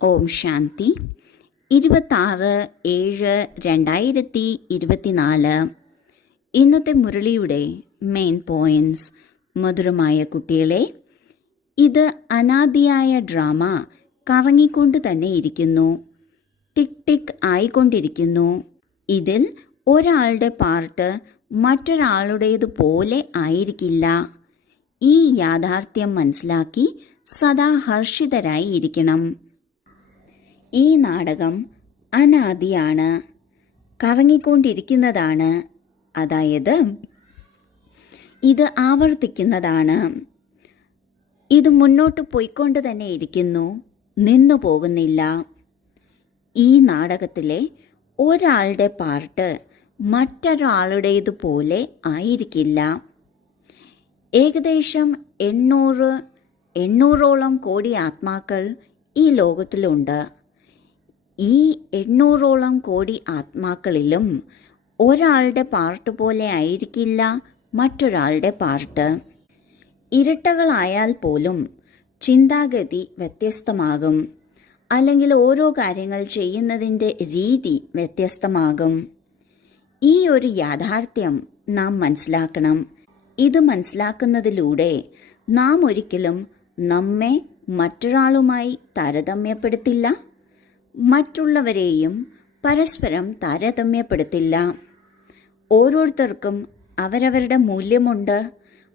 ഓം ശാന്തി. 26/7/2024. ഇന്നത്തെ മുരളിയുടെ main points. മധുരമായ കുട്ടികളെ, ഇത് അനാദിയായ ഡ്രാമ കറങ്ങിക്കൊണ്ട് തന്നെ ഇരിക്കുന്നു. ടിക് ടിക് ആയിക്കൊണ്ടിരിക്കുന്നു. ഇതിൽ ഒരാളുടെ പാർട്ട് മറ്റൊരാളുടേതുപോലെ ആയിരിക്കില്ല. ഈ യാഥാർത്ഥ്യം മനസ്സിലാക്കി സദാ ഹർഷിതരായി ഇരിക്കണം. ഈ നാടകം അനാദിയാണ്, കറങ്ങിക്കൊണ്ടിരിക്കുന്നതാണ്. അതായത് ഇത് ആവർത്തിക്കുന്നതാണ്. ഇത് മുന്നോട്ട് പോയിക്കൊണ്ട് തന്നെ ഇരിക്കുന്നു, നിന്നു പോകുന്നില്ല. ഈ നാടകത്തിലെ ഒരാളുടെ പാർട്ട് മറ്റൊരാളുടേതുപോലെ ആയിരിക്കില്ല. ഏകദേശം 800ഓളം കോടി ആത്മാക്കൾ ഈ ലോകത്തിലുണ്ട്. ഈ 800ഓളം കോടി ആത്മാക്കളിലും ഒരാളുടെ പാർട്ട് പോലെ ആയിരിക്കില്ല മറ്റൊരാളുടെ പാർട്ട്. ഇരട്ടകളായാൽ പോലും ചിന്താഗതി വ്യത്യസ്തമാകും, അല്ലെങ്കിൽ ഓരോ കാര്യങ്ങൾ ചെയ്യുന്നതിൻ്റെ രീതി വ്യത്യസ്തമാകും. ഈ ഒരു യാഥാർത്ഥ്യം നാം മനസ്സിലാക്കണം. ഇത് മനസ്സിലാക്കുന്നതിലൂടെ നാം ഒരിക്കലും നമ്മെ മറ്റൊരാളുമായി താരതമ്യപ്പെടുത്തില്ല, മറ്റുള്ളവരെയും പരസ്പരം താരതമ്യപ്പെടുത്തില്ല. ഓരോരുത്തർക്കും അവരവരുടെ മൂല്യമുണ്ട്,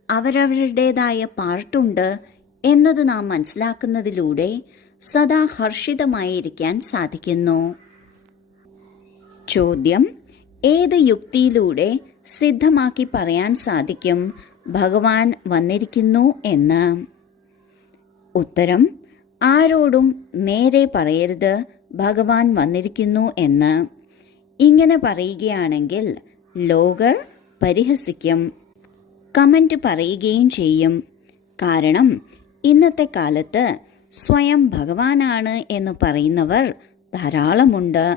അവരവരുടേതായ പാർട്ടുണ്ട് എന്നത് നാം മനസ്സിലാക്കുന്നതിലൂടെ സദാ ഹർഷിതമായിരിക്കാൻ സാധിക്കുന്നു. ചോദ്യം: ഏത് യുക്തിയിലൂടെ സിദ്ധമാക്കി പറയാൻ സാധിക്കും ഭഗവാൻ വന്നിരിക്കുന്നു എന്ന്? ഉത്തരം: ആരോടും നേരെ പറയരുത് ഭഗവാൻ വന്നിരിക്കുന്നു എന്ന്. ഇങ്ങനെ പറയുകയാണെങ്കിൽ ലോകർ പരിഹസിക്കും, കമന്റ് പറയുകയും ചെയ്യും. കാരണം ഇന്നത്തെ കാലത്ത് സ്വയം ഭഗവാനാണ് എന്ന് പറയുന്നവർ ധാരാളമുണ്ട്.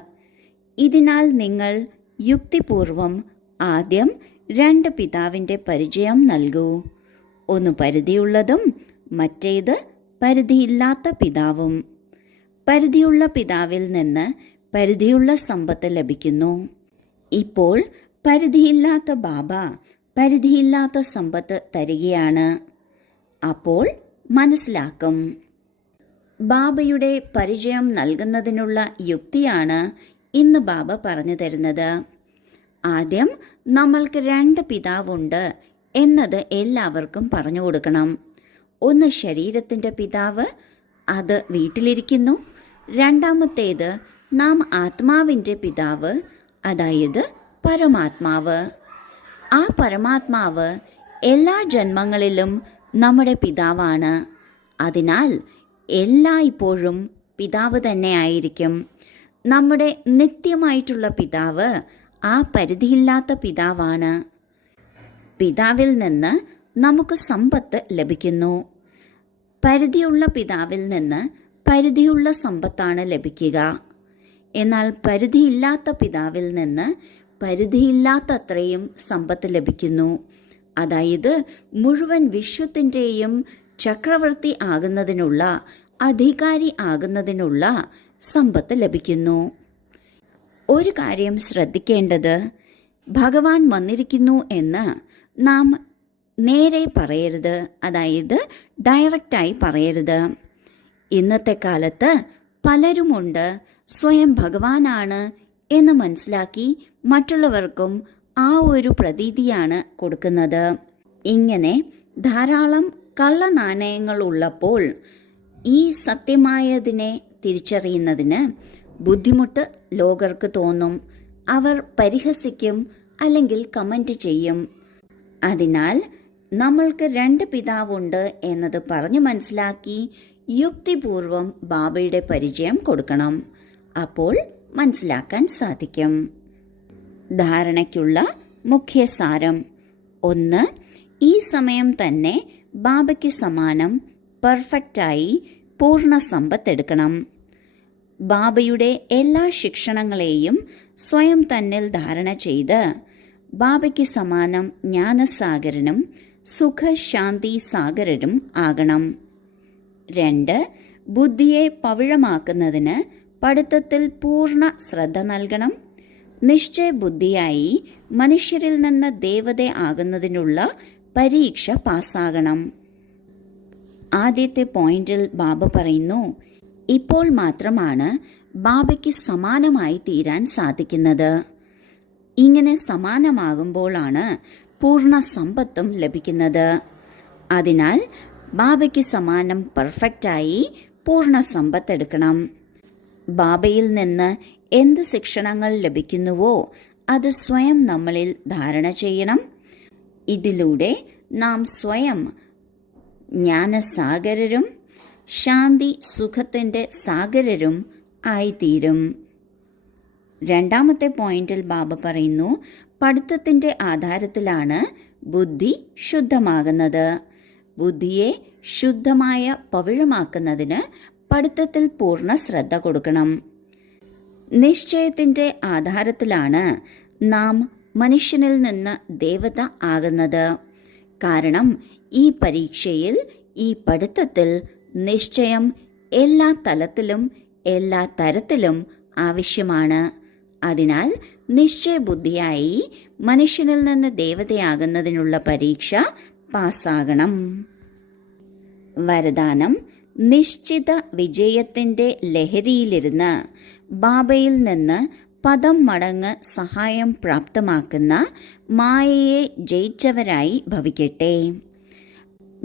ഇതിനാൽ നിങ്ങൾ യുക്തിപൂർവം ആദ്യം 2 പിതാവിൻ്റെ പരിചയം നൽകൂ. ഒന്ന് പരിധിയുള്ളതും മറ്റേത് പരിധിയില്ലാത്ത പിതാവും. പരിധിയുള്ള പിതാവിൽ നിന്ന് പരിധിയുള്ള സമ്പത്ത് ലഭിക്കുന്നു. ഇപ്പോൾ പരിധിയില്ലാത്ത ബാബ പരിധിയില്ലാത്ത സമ്പത്ത് തരികയാണ്. അപ്പോൾ മനസ്സിലാക്കും. ബാബയുടെ പരിചയം നൽകുന്നതിനുള്ള യുക്തിയാണ് ഇന്ന് ബാബ പറഞ്ഞു തരുന്നത്. ആദ്യം നമ്മൾക്ക് 2 പിതാവുണ്ട് എന്നത് എല്ലാവർക്കും പറഞ്ഞു കൊടുക്കണം. ഒന്ന് ശരീരത്തിൻ്റെ പിതാവ്, അത് വീട്ടിലിരിക്കുന്നു. രണ്ടാമത്തേത് നാം ആത്മാവിൻ്റെ പിതാവ്, അതായത് പരമാത്മാവ്. ആ പരമാത്മാവ് എല്ലാ ജന്മങ്ങളിലും നമ്മുടെ പിതാവാണ്. അതിനാൽ എല്ലായ്പ്പോഴും പിതാവ് തന്നെ ആയിരിക്കും. നമ്മുടെ നിത്യമായിട്ടുള്ള പിതാവ് ആ പരിധിയില്ലാത്ത പിതാവാണ്. പിതാവിൽ നിന്ന് നമുക്ക് സമ്പത്ത് ലഭിക്കുന്നു. പരിധിയുള്ള പിതാവിൽ നിന്ന് പരിധിയുള്ള സമ്പത്താണ് ലഭിക്കുക. എന്നാൽ പരിധിയില്ലാത്ത പിതാവിൽ നിന്ന് പരിധിയില്ലാത്തത്രയും സമ്പത്ത് ലഭിക്കുന്നു. അതായത് മുഴുവൻ വിശ്വത്തിൻ്റെയും ചക്രവർത്തി ആകുന്നതിനുള്ള, അധികാരി ആകുന്നതിനുള്ള സമ്പത്ത് ലഭിക്കുന്നു. ഒരു കാര്യം ശ്രദ്ധിക്കേണ്ടത്, ഭഗവാൻ വന്നിരിക്കുന്നു എന്ന് നാം നേരെ പറയരുത്, അതായത് ഡയറക്റ്റായി പറയരുത്. ഇന്നത്തെ കാലത്ത് പലരുമുണ്ട് സ്വയം ഭഗവാനാണ് എന്ന് മനസ്സിലാക്കി മറ്റുള്ളവർക്കും ആ ഒരു പ്രതീതിയാണ് കൊടുക്കുന്നത്. ഇങ്ങനെ ധാരാളം കള്ളനാണയങ്ങൾ ഉള്ളപ്പോൾ ഈ സത്യമായതിനെ തിരിച്ചറിയുന്നതിന് ബുദ്ധിമുട്ട് ലോകർക്ക് തോന്നും. അവർ പരിഹസിക്കും, അല്ലെങ്കിൽ കമന്റ് ചെയ്യും. അതിനാൽ നമ്മൾക്ക് 2 പിതാവുണ്ട് എന്നത് പറഞ്ഞു മനസ്സിലാക്കി യുക്തിപൂർവം ബാബയുടെ പരിചയം കൊടുക്കണം. അപ്പോൾ മനസ്സിലാക്കാൻ സാധിക്കും. ധാരണയ്ക്കുള്ള മുഖ്യസാരം: 1. ഈ സമയം തന്നെ ബാബയ്ക്ക് സമാനം പെർഫെക്റ്റായി പൂർണ്ണ സമ്പത്തെടുക്കണം. ബാബയുടെ എല്ലാ ശിക്ഷണങ്ങളെയും സ്വയം തന്നിൽ ധാരണ ചെയ്ത് ബാബയ്ക്ക് സമാനം ജ്ഞാനസാഗരനും സുഖശാന്തി സാഗരരും ആകണം. 2. ബുദ്ധിയെ പവിഴമാക്കുന്നതിന് പഠിത്തത്തിൽ പൂർണ്ണ ശ്രദ്ധ നൽകണം. നിശ്ചയബുദ്ധിയായി മനുഷ്യരിൽ നിന്ന് ദേവത ആകുന്നതിനുള്ള പരീക്ഷ പാസ്സാകണം. ആദ്യത്തെ പോയിന്റിൽ ബാബ പറയുന്നു, ഇപ്പോൾ മാത്രമാണ് ബാബയ്ക്ക് സമാനമായി തീരാൻ സാധിക്കുന്നത്. ഇങ്ങനെ സമാനമാകുമ്പോഴാണ് പൂർണ്ണ സമ്പത്തും ലഭിക്കുന്നത്. അതിനാൽ ബാബയ്ക്ക് സമാനം പെർഫെക്റ്റായി പൂർണ്ണ സമ്പത്ത് എടുക്കണം. ബാബയിൽ നിന്ന് എന്ത് ശിക്ഷണങ്ങൾ ലഭിക്കുന്നുവോ അത് സ്വയം നമ്മളിൽ ധാരണ ചെയ്യണം. ഇതിലൂടെ നാം സ്വയം ജ്ഞാനസാഗരരും ശാന്തി സുഖത്തിൻ്റെ സാഗരരും ആയിത്തീരും. രണ്ടാമത്തെ പോയിന്റിൽ ബാബ പറയുന്നു, പഠിത്തത്തിൻ്റെ ആധാരത്തിലാണ് ബുദ്ധി ശുദ്ധമാകുന്നത്. ബുദ്ധിയെ ശുദ്ധമായ പവിഴമാക്കുന്നതിന് പഠിത്തത്തിൽ പൂർണ്ണ ശ്രദ്ധ കൊടുക്കണം. നിശ്ചയത്തിൻ്റെ ആധാരത്തിലാണ് നാം മനുഷ്യനിൽ നിന്ന് ദേവത ആകുന്നത്. കാരണം ഈ പരീക്ഷയിൽ, ഈ പഠിത്തത്തിൽ നിശ്ചയം എല്ലാ തലത്തിലും എല്ലാ തരത്തിലും ആവശ്യമാണ്. അതിനാൽ നിശ്ചയബുദ്ധിയായി മനുഷ്യനിൽ നിന്ന് ദേവതയാകുന്നതിനുള്ള പരീക്ഷ പാസ്സാകണം. വരദാനം: നിശ്ചിത വിജയത്തിൻ്റെ ലഹരിയിലിരുന്ന് ബാബയിൽ നിന്ന് പദം മടങ്ങ് സഹായം പ്രാപ്തമാക്കുന്ന മായയെ ജയിച്ചവരായി ഭവിക്കട്ടെ.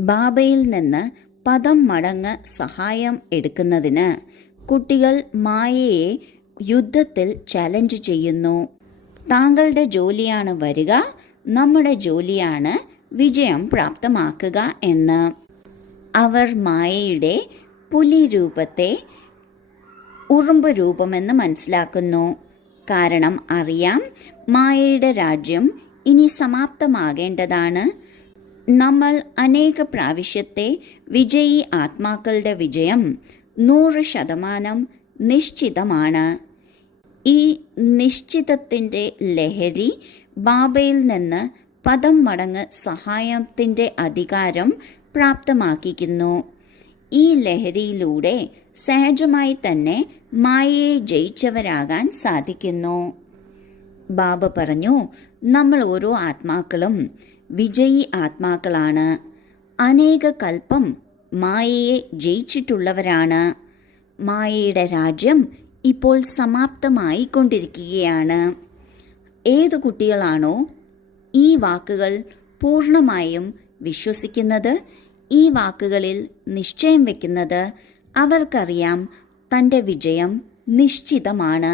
ബാബയിൽ നിന്ന് പദം മടങ്ങ് സഹായം എടുക്കുന്നതിന് കുട്ടികൾ മായയെ യുദ്ധത്തിൽ ചലഞ്ച് ചെയ്യുന്നു. താങ്കളുടെ ജോലിയാണ് വരിക, നമ്മുടെ ജോലിയാണ് വിജയം പ്രാപ്തമാക്കുക എന്ന്. അവർ മായയുടെ പുലി രൂപത്തെ ഉറുമ്പ് രൂപമെന്ന് മനസ്സിലാക്കുന്നു. കാരണം അറിയാം, മായയുടെ രാജ്യം ഇനി സമാപ്തമാകേണ്ടതാണ്. നമ്മൾ അനേക പ്രാവശ്യത്തെ വിജയി ആത്മാക്കളുടെ വിജയം 100% നിശ്ചിതമാണ്. ഈ നിശ്ചിതത്തിൻ്റെ ലഹരി ബാബയിൽ നിന്ന് പദം മടങ്ങ് സഹായത്തിൻ്റെ അധികാരം പ്രാപ്തമാക്കിക്കുന്നു. ഈ ലഹരിയിലൂടെ സഹജമായി തന്നെ മായയെ ജയിച്ചവരാകാൻ സാധിക്കുന്നു. ബാബ പറഞ്ഞു, നമ്മൾ ഓരോ ആത്മാക്കളും വിജയി ആത്മാക്കളാണ്. അനേക കൽപ്പം മായയെ ജയിച്ചിട്ടുള്ളവരാണ്. മായയുടെ രാജ്യം ഇപ്പോൾ സമാപ്തമായി കൊണ്ടിരിക്കുകയാണ്. ഏതു കുട്ടികളാണോ ഈ വാക്കുകൾ പൂർണ്ണമായും വിശ്വസിക്കുന്നത്, ഈ വാക്കുകളിൽ നിശ്ചയം വയ്ക്കുന്നത്, അവർക്കറിയാം തൻ്റെ വിജയം നിശ്ചിതമാണ്.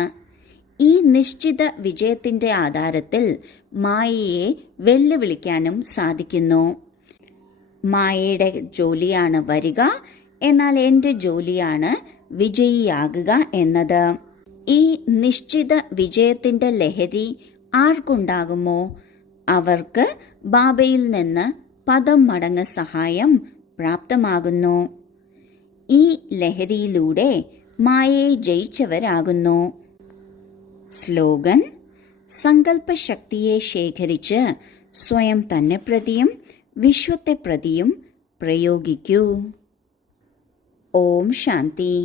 ഈ നിശ്ചിത വിജയത്തിൻ്റെ ആധാരത്തിൽ മായയെ വെല്ലുവിളിക്കാനും സാധിക്കുന്നു. മായയുടെ ജോലിയാണ് വരിക, എന്നാൽ എൻ്റെ ജോലിയാണ് വിജയിയാകുക എന്നത്. ഈ നിശ്ചിത വിജയത്തിൻ്റെ ലഹരി ആർക്കുണ്ടാകുമോ അവർക്ക് ബാബയിൽ നിന്ന് പദം മടങ്ങ് സഹായം പ്രാപ്തമാകുന്നു. ഈ ലഹരിയിലൂടെ മായയെ ജയിച്ചവരാകുന്നു. സ്ലോഗൻ: സങ്കല്പശക്തിയെ ശേഖരിച്ച് സ്വയം തന്നെ പ്രതിയും വിശ്വത്തെ പ്രതിയും പ്രയോഗിക്കൂ. ഓം ശാന്തി.